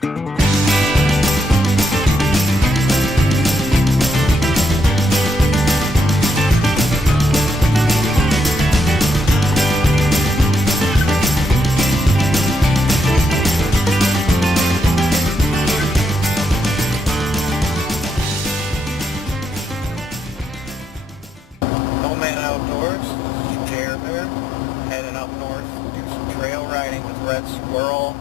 Nomad Outdoors, JerBear, heading up north to do some trail riding with RedSquirell,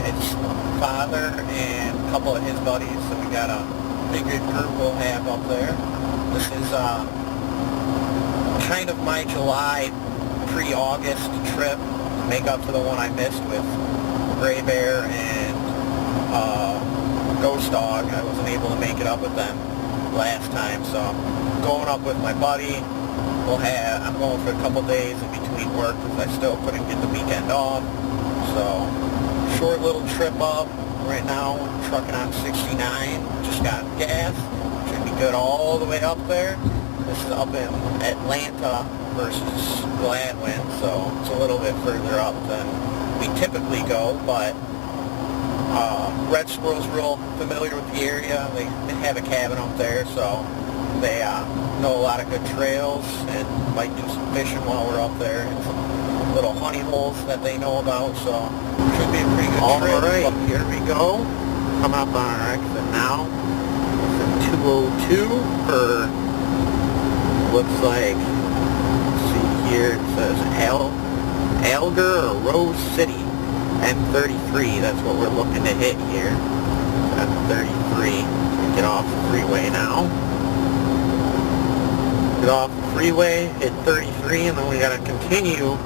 his father, and a couple of his buddies. So we got a big good group we'll have up there. This is kind of my July pre-August trip to make up for the one I missed with JerBear and Ghost Dog. I wasn't able to make it up with them last time, so I'm going up with my buddy. I'm going for a couple days in between work because I still couldn't get the weekend off. So, short little trip up. Right now, we're trucking on 69. Just got gas. Should be good all the way up there. This is up in Atlanta versus Gladwin, so it's a little bit further up than we typically go, but RedSquirell's real familiar with the area. They have a cabin up there, so they know a lot of good trails and might do some fishing while we're up there and some little honey holes that they know about, so should be a pretty good trip. Alright, here we go. Coming up on our exit now. It's a 202 for, looks like, let's see here, it says Alger or Rose City, M33, that's what we're looking to hit here. M33, get off the freeway now. Get off the freeway, hit 33, and then we gotta continue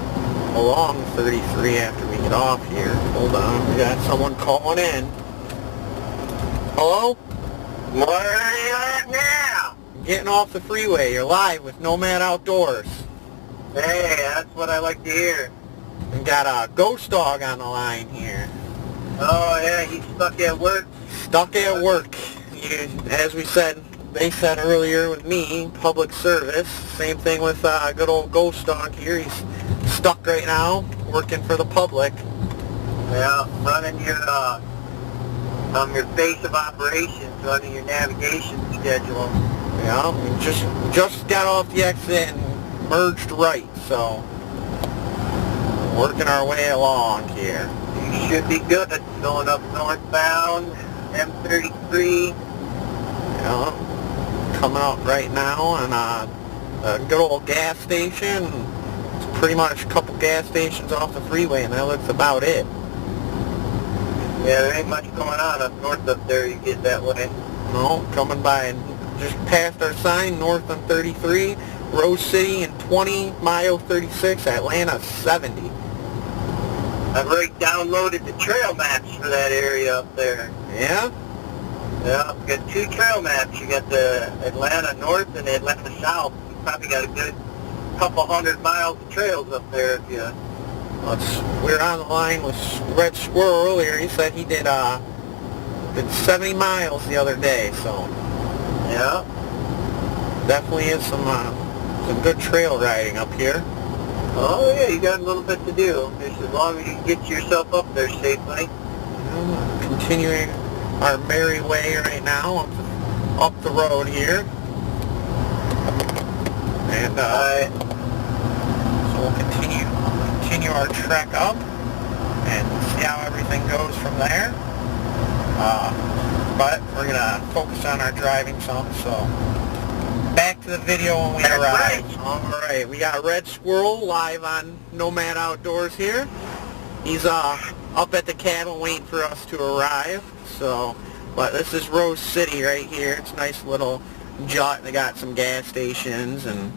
along 33 after we get off here. Hold on, we got someone calling in. Hello? Where are you at now? Getting off the freeway, you're live with Nomad Outdoors. Hey, that's what I like to hear. We got a Ghost Dog on the line here. Oh yeah, he's stuck at work. Stuck at work. As we said, they said earlier with me, public service. Same thing with good old Ghost Dog here. He's stuck right now, working for the public. Yeah, running your base of operations, running your navigation schedule. Yeah, we just got off the exit and merged right, so working our way along here. You should be good. Going up northbound, M33. Yeah, coming up right now on a good old gas station. It's pretty much a couple gas stations off the freeway, and that looks about it. Yeah, there ain't much going on up north up there. You get that way. No, coming by just past our sign, north on 33, Rose City and 20, Mayo 36, Atlanta 70. I've already downloaded the trail maps for that area up there. Yeah? Yeah, I've got two trail maps. You got the Atlanta North and the Atlanta South. You probably got a good couple 100 miles of trails up there if you... We were on the line with RedSquirell earlier. He said he did 70 miles the other day, so... Yeah. Definitely is some good trail riding up here. Oh yeah, you got a little bit to do. Just as long as you can get yourself up there safely. Continuing our merry way right now up the road here. And so we'll continue our trek up and see how everything goes from there. But we're gonna focus on our driving some, so back to the video when we arrive. Alright, we got RedSquirell live on Nomad Outdoors here. He's up at the cabin waiting for us to arrive. So, but this is Rose City right here. It's a nice little jut. They got some gas stations and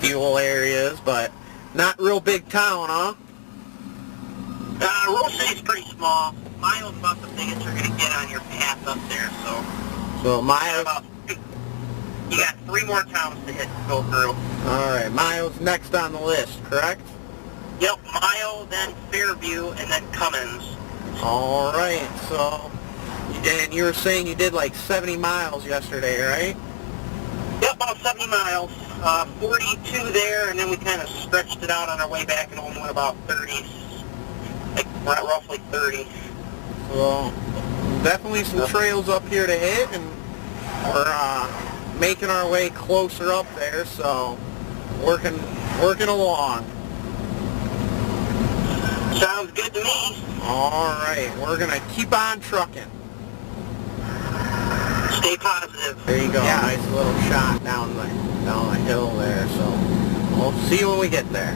fuel areas, but not real big town, huh? Rose City's pretty small. Miles about the biggest you're going to get on your path up there, so... So Miles... You got 3 more towns to hit to go through. Alright, Miles next on the list, correct? Yep, Mile, then Fairview, and then Cummins. Alright, so... You were saying you did like 70 miles yesterday, right? Yep, about 70 miles. 42 there, and then we kind of stretched it out on our way back and only went about 30. Like, roughly 30. So, definitely some trails up here to hit, and we're making our way closer up there, so working along. Sounds good to me. Alright, we're gonna keep on trucking. Stay positive. There you go, yeah. Nice little shot down the hill there, so we'll see you when we get there.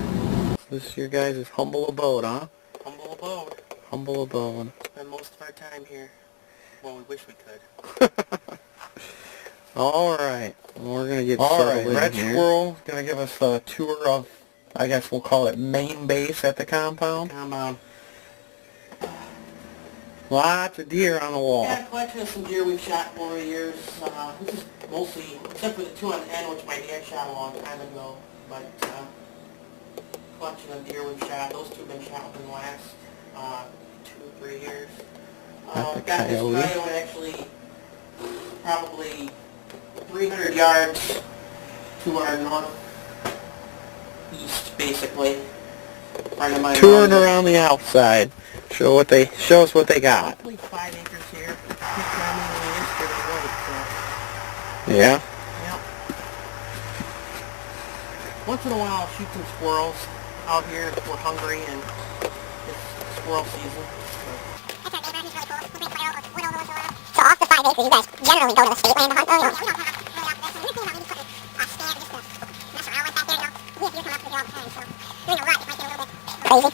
This is your guys' humble abode, huh? Humble abode. Humble abode. Spend most of our time here. Well, we wish we could. Alright, we're going to get started in here. RedSquirell is going to give us a tour of, I guess we'll call it main base at the compound. Lots of deer on the wall. Yeah, collection of some deer we've shot over the years. This is mostly, except for the two on the end, which my dad shot a long time ago. But collection of deer we've shot. Those two have been shot within the last 2 or 3 years. Got this coyote actually probably 300 yards to our northeast, basically. Touring around the outside. Show us what they got. Probably 5 acres here. Yeah. Yep. Once in a while I'll shoot some squirrels out here if we're hungry and it's squirrel season. That's our neighbor, he's really cool. We'll bring quite a little. So off the 5 acres, you guys generally go to the state land to hunt? Oh, yeah.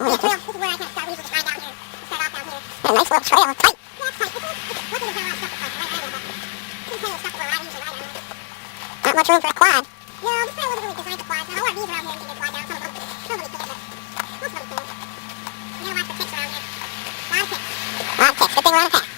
Crazy. Yeah, this is where I kind of start. We usually find down here. Start off down here. Yeah, nice little trail. Tight. Yeah, it's tight. Lucky there's not a lot of stuff like right there, but there's plenty of stuff where I usually ride down here. Not much room for a quad. No, this trail wasn't really designed for quads. Now, ORVs around here can quad down. Some of them can, but most of them can. You know, lots of picks around here. A lot of picks. A lot of picks. Good thing we're on a path.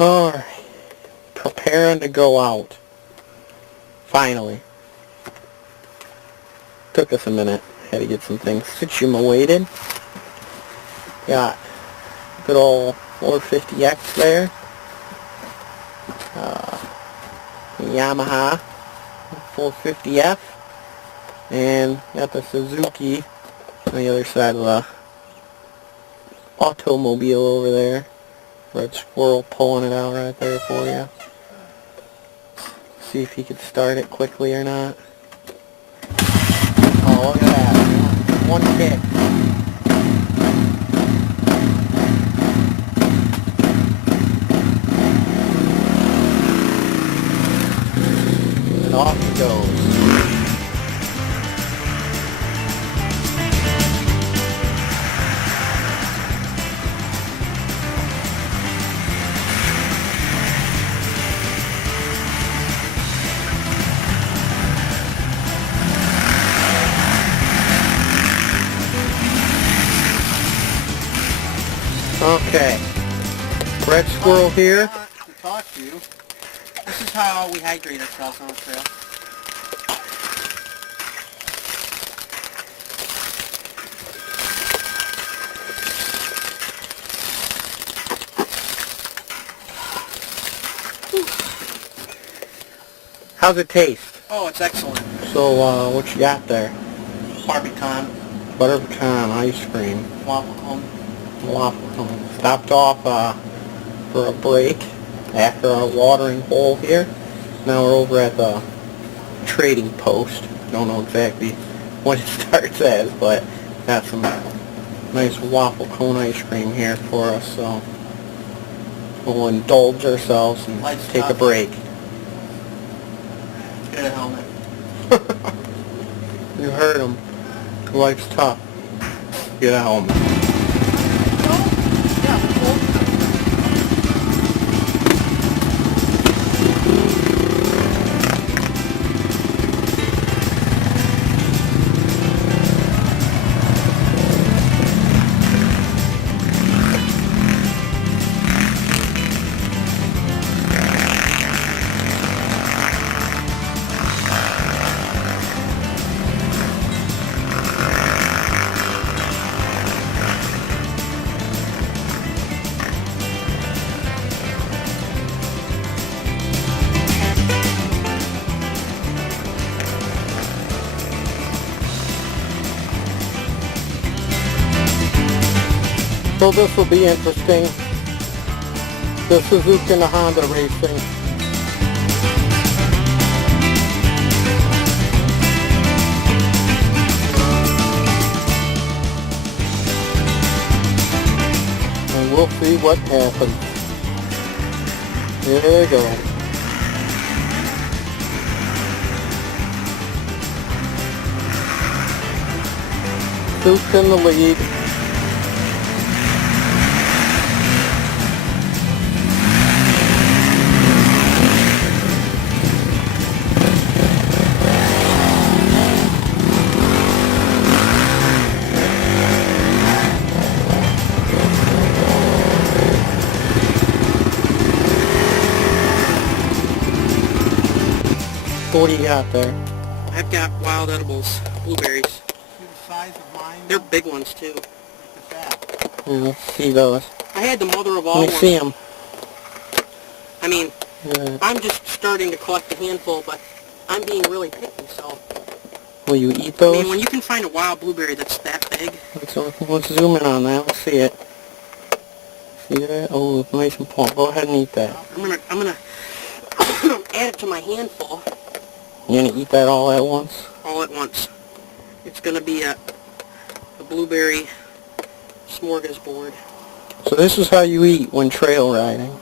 Alright, preparing to go out. Finally. Took us a minute. Had to get some things situated. Got good old 450X there. Yamaha 450F. And got the Suzuki on the other side of the automobile over there. RedSquirell pulling it out right there for you. See if he could start it quickly or not. Oh, look at that. One kick. And off he goes. Okay, RedSquirell here. To talk to you. This is how we hydrate ourselves on the trail. How's it taste? Oh, it's excellent. So, what you got there? Barbican. Butter pecan ice cream. Waffle cone. Waffle cone. Stopped off for a break after our watering hole here. Now we're over at the trading post. Don't know exactly what it starts as, but got some nice waffle cone ice cream here for us. So we'll indulge ourselves and take a break. Get a helmet. You heard him. Life's tough. Get a helmet. So this will be interesting. The Suzuki and the Honda racing. And we'll see what happens. Here we go. Duke's in the lead. What do you got there? I've got wild edibles, blueberries. See the size of mine? They're big ones too. Look at that. Yeah. Let's see those. I had the mother of all Let me ones. see them. I mean, Yeah. I'm just starting to collect a handful, but I'm being really picky, so... Will you eat I those? mean, when you can find a wild blueberry that's that big... Let's zoom in on that. Let's see it. See that? Oh, it's nice and plump. Go ahead and eat that. I'm gonna add it to my handful You gonna eat that all at once? all at once. It's gonna be a blueberry smorgasbord. So this is how you eat when trail riding.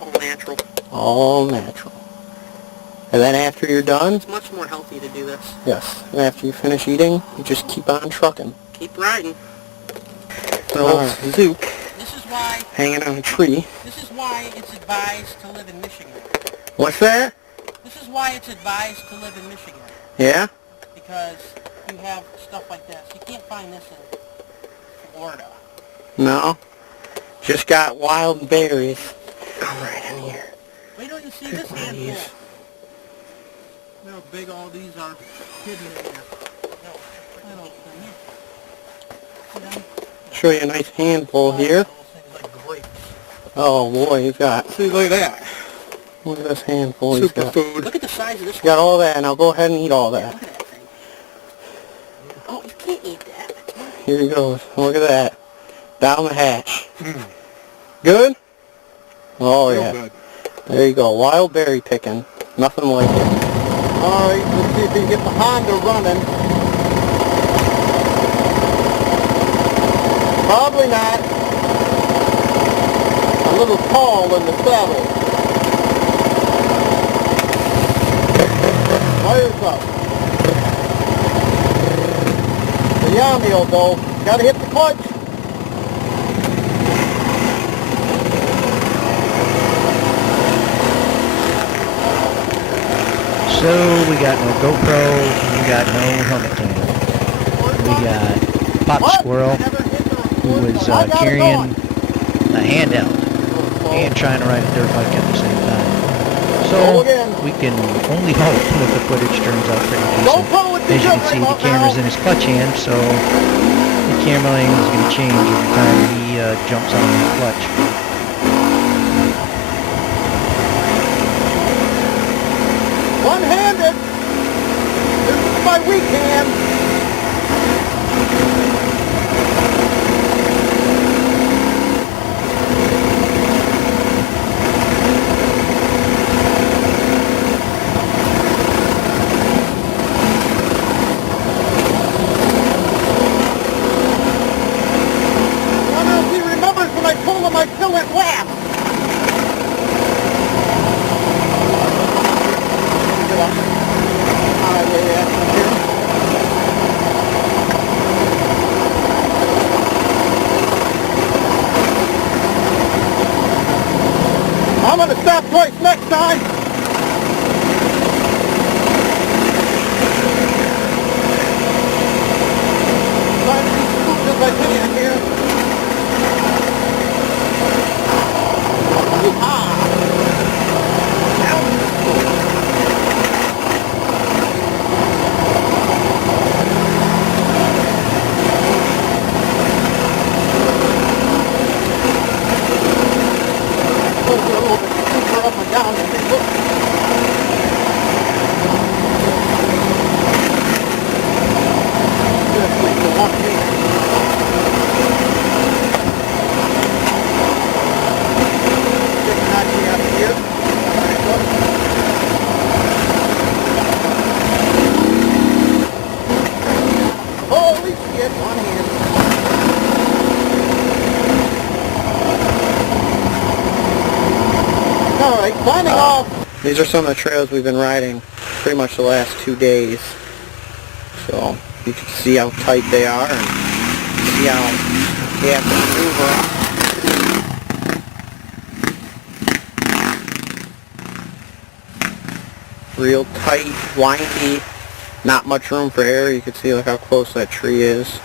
All natural. All natural. And then after you're done, It's much more healthy to do this. yes, and after you finish eating, you just keep on trucking. Keep riding. The old Zook This is why hanging on a tree. it's advised to live in Michigan. What's that? This is why it's advised to live in Michigan. Yeah? Because you have stuff like this. You can't find this in Florida. No. Just got wild berries. Go right in here. Wait till you see this handful. Please. Look how big all these are hidden in there. No, little thing. Show you a nice handful here. Those things like grapes. Oh boy, he's got. See, look at that. Look at this handful he's got. Superfood. Look at the size of this He's got all that, and I'll go ahead and eat all that. Look at that thing. Oh, you can't eat that. Here he goes. Look at that. Down the hatch. Good? Oh yeah. Good. There you go. Wild berry picking. Nothing like it. Alright, let's see if we can get the Honda running. Probably not. A little tall in the saddle. Fires up. The Yamio though, gotta hit the clutch. So we got no GoPro, we got no helmet cam. We got PopsSquirell, who was carrying a handout and trying to ride a dirt bike at the same time. So we can only hope that the footage turns out pretty decent. As you can see, the camera's in his clutch hand, so the camera angle is going to change every time he jumps on the clutch. One-handed. This is my weak hand. I wonder if he remembers when I told him I still went last. I'm going to stop twice next time. Trying to be smooth as I can here. Up and down and they look Alright, climbing off. These are some of the trails we've been riding pretty much the last 2 days. So you can see how tight they are and see how they have to maneuver. Real tight, windy, not much room for air. You can see like how close that tree is.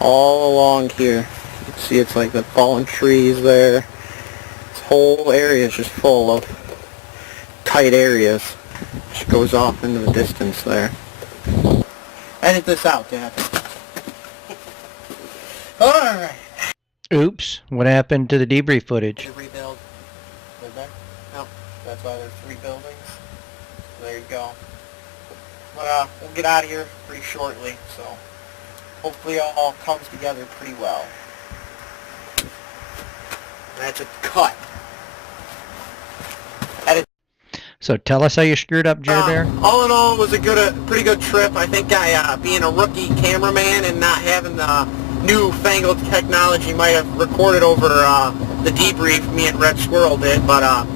All along here. You can see it's like the fallen trees there. This whole area is just full of tight areas. Just goes off into the distance there. Edit this out, Dad. Alright. Oops, what happened to the debrief footage? To rebuild. Right there? No, that's why there's 3 buildings. There you go. But we'll get out of here pretty shortly, so hopefully it all comes together pretty well. That's a cut. So tell us how you screwed up, JerBear. All in all, it was a pretty good trip. I think being a rookie cameraman and not having the newfangled technology, might have recorded over the debrief me and RedSquirell did, but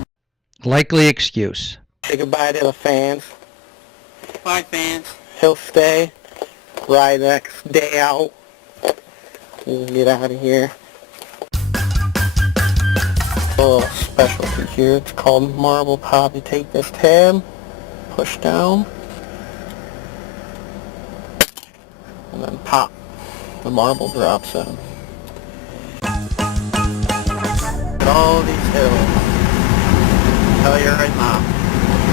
Likely excuse. Say goodbye to the fans. Bye, fans. He'll stay. Ride the next day out. We'll get out of here. A little specialty here. It's called marble pop. You take this tab, push down, and then pop. The marble drops in. All these hills. Tell you right now,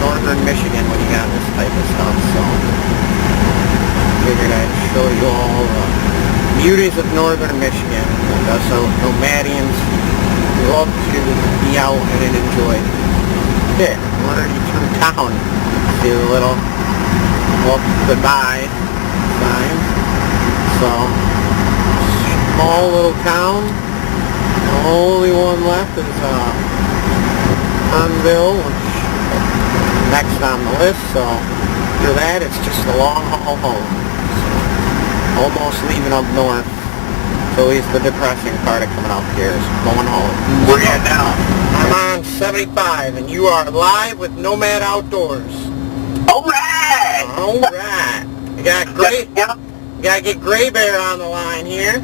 northern Michigan when you got this type of stuff, so figured I'd show you all the beauties of northern Michigan. And so Nomadians love to be out and enjoy it. We're already through town. See the little goodbye sign. So small little town. The only one left is Kernville, which is next on the list. So after that, it's just a long haul home. So, almost leaving up north. So at least the depressing part of coming up here is going home. Where you at now? I'm on 75, and you are live with Nomad Outdoors. Alright! Alright. You got great. Gotta get JerBear on the line here.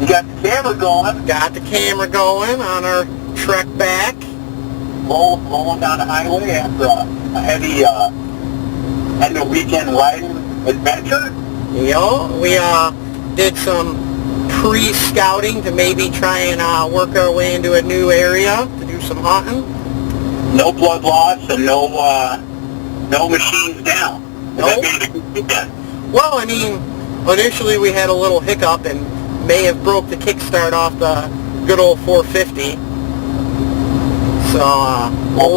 You got the camera going. Got the camera going on our trek back. Rolling down the highway after a heavy end of weekend riding adventure. You know, we did some pre-scouting to maybe try and work our way into a new area to do some hunting. No blood loss and no machines down. Nope. That made it a good weekend. Well, I mean, initially we had a little hiccup and may have broke the kickstart off the good old 450. So,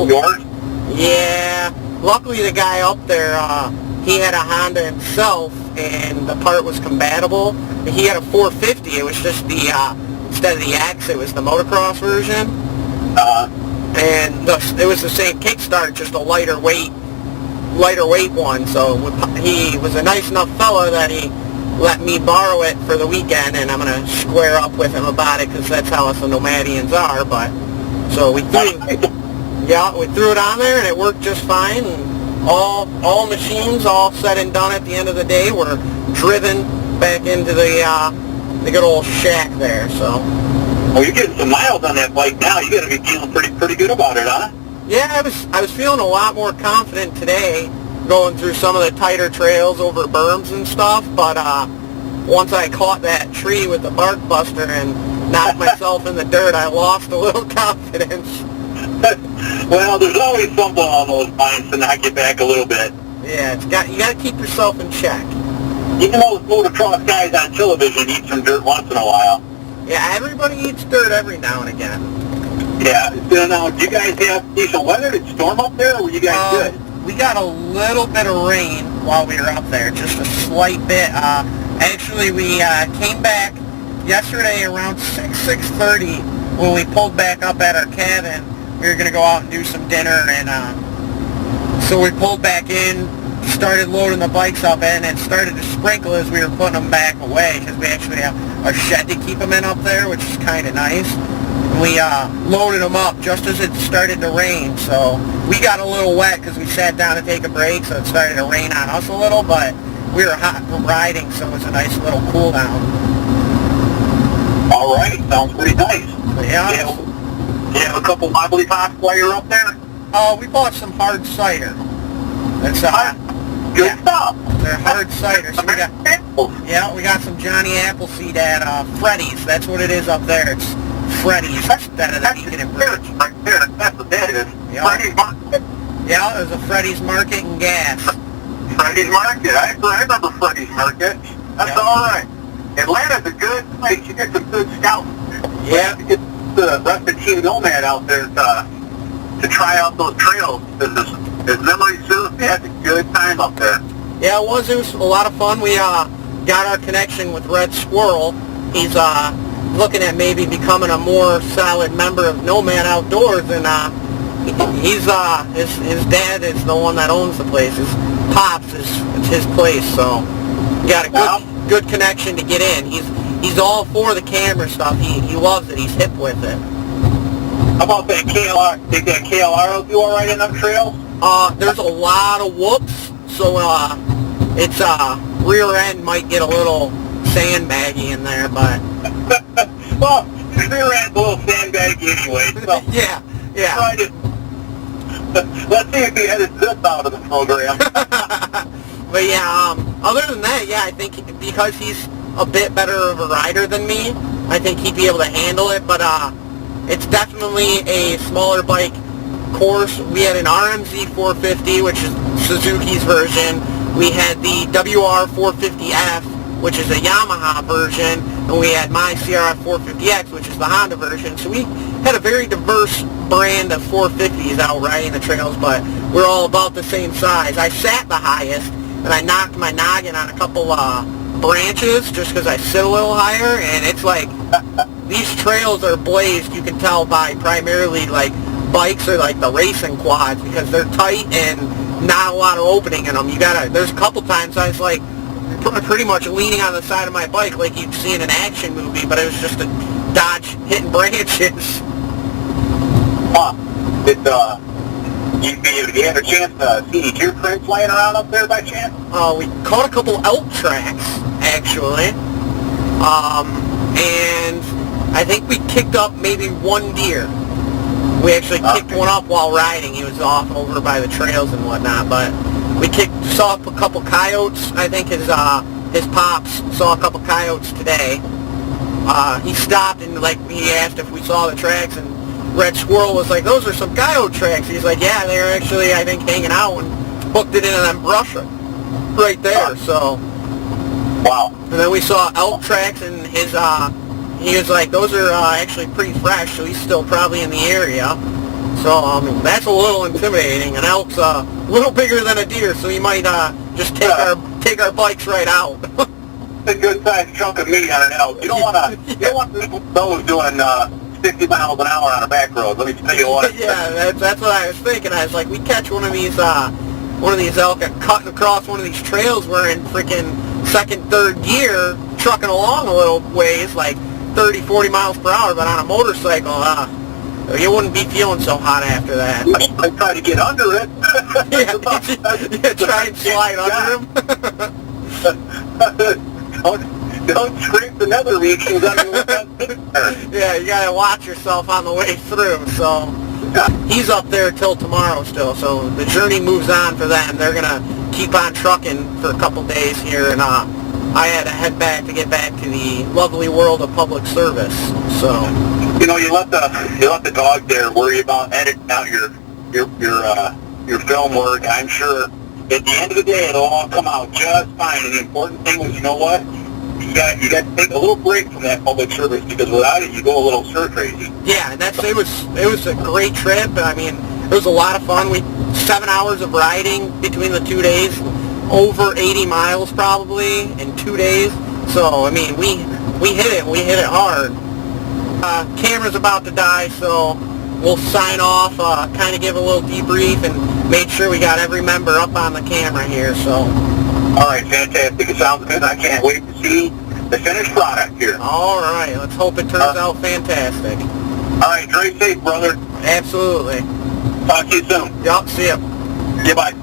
Yours? yeah. Luckily the guy up there, he had a Honda himself and the part was compatible. He had a 450. It was just the, instead of the X, it was the motocross version. And it was the same kickstart, just a lighter weight one. So he was a nice enough fella that he let me borrow it for the weekend, and I'm going to square up with him about it because that's how us the Nomadians are. But so we threw it on there, and it worked just fine. And all machines, all said and done at the end of the day, were driven back into the good old shack there. So. Well, you're getting some miles on that bike now. You got to be feeling pretty good about it, huh? Yeah, I was feeling a lot more confident today, going through some of the tighter trails over berms and stuff. But once I caught that tree with the bark buster and knocked myself in the dirt, I lost a little confidence. Well, there's always something on those pines to knock you back a little bit. Yeah, you got to keep yourself in check. Even those motocross guys on television eat some dirt once in a while. Yeah, everybody eats dirt every now and again. Yeah. So now, do you guys have decent weather? Did it storm up there, or were you guys good? We got a little bit of rain while we were up there, just a slight bit. Actually, we came back yesterday around 6:30 when we pulled back up at our cabin. We were going to go out and do some dinner, and so we pulled back in, started loading the bikes up, and it started to sprinkle as we were putting them back away because we actually have a shed to keep them in up there, which is kind of nice. We loaded them up just as it started to rain, so we got a little wet because we sat down to take a break, so it started to rain on us a little, but we were hot from riding, so it was a nice little cool down. All right, sounds pretty nice. Yeah. You have a couple wobbly pops while you're up there? We bought some hard cider. That's Good stuff. They're hard cider. So we got some Johnny Appleseed at Freddy's. That's what it is up there. It's Freddy's instead of the Beacon and Bridge. Right there. That's what that is. Yeah. Freddy's Market. Yeah, there's a Freddy's Market and gas. Freddy's Market. I remember Freddy's Market. That's all right. Atlanta's a good place. You get some good scouts. Yeah. You get the rest of Team Nomad out there to try out those trails. As memory serves, we had a good time up there. Yeah, it was a lot of fun. We got our connection with RedSquirell. He's looking at maybe becoming a more solid member of Nomad Outdoors, and his dad is the one that owns the place. His pops it's his place, so we got a good connection to get in. He's all for the camera stuff. He loves it. He's hip with it. How about that KLR? Did that KLR do all right in them trails? There's a lot of whoops, so its rear end might get a little sandbaggy in there, but well, the rear end's a little sandbaggy anyway. So yeah. Let's see if he edits this out of the program. But yeah, other than that, yeah, I think because he's a bit better of a rider than me, I think he'd be able to handle it. But it's definitely a smaller bike course. We had an RMZ 450, which is Suzuki's version. We had the WR450F, which is a Yamaha version, and we had my CRF450X, which is the Honda version. So we had a very diverse brand of 450s out riding the trails, but we're all about the same size. I sat the highest, and I knocked my noggin on a couple branches just because I sit a little higher, and it's like these trails are blazed. You can tell by primarily like bikes or like the racing quads because they're tight and not a lot of opening in them. There's a couple times I was like pretty much leaning on the side of my bike like you'd see in an action movie, but it was just a dodge hitting branches. You had a chance to see any deer prints laying around up there by chance? We caught a couple elk tracks, actually. And I think we kicked up maybe one deer. We actually kicked one up while riding. He was off over by the trails and whatnot, but we saw a couple coyotes. I think his pops saw a couple coyotes today. He stopped and he asked if we saw the tracks, and RedSquirell was like, "Those are some coyote tracks." He's like, "Yeah, they were actually, I think, hanging out and hooked it into them brush right there." So, wow. And then we saw elk tracks, and he was like, "Those are actually pretty fresh," so he's still probably in the area. So that's a little intimidating. An elk's a little bigger than a deer, so he might just take our bikes right out. A good sized chunk of meat on an elk. You don't want to those doing 60 miles an hour on a back road. Let me tell you what. Yeah, that's what I was thinking. I was like, we catch one of these elk cutting across one of these trails. We're in freaking second, third gear, trucking along a little ways, like 30, 40 miles per hour, but on a motorcycle, you wouldn't be feeling so hot after that. I try to get under it. Try and slide under him. Don't scrape the nether regions under the Yeah, you gotta watch yourself on the way through. So he's up there till tomorrow still. So the journey moves on for them. They're gonna keep on trucking for a couple days here, and I had to head back to get back to the lovely world of public service. So you let the dog there worry about editing out your film work. I'm sure at the end of the day it'll all come out just fine. And the important thing was, you know what? You got to take a little break from that public service, because without it, you go a little stir crazy. Yeah, and it was a great trip. I mean, it was a lot of fun. 7 hours of riding between the 2 days, over 80 miles probably in 2 days. So I mean, we hit it. We hit it hard. Camera's about to die, so we'll sign off. Kind of give a little debrief and make sure we got every member up on the camera here. So. All right, fantastic. It sounds good. I can't wait to see the finished product here. All right. Let's hope it turns out fantastic. All right, drive safe, brother. Absolutely. Talk to you soon. Yup, see ya. Goodbye.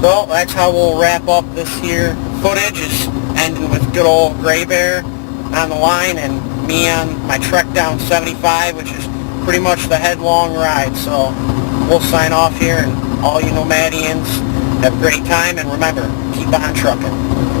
So that's how we'll wrap up this here footage, is ending with good old JerBear on the line and me on my trek down 75, which is pretty much the headlong ride. So we'll sign off here, and all you Nomadians have a great time, and remember, keep on trucking.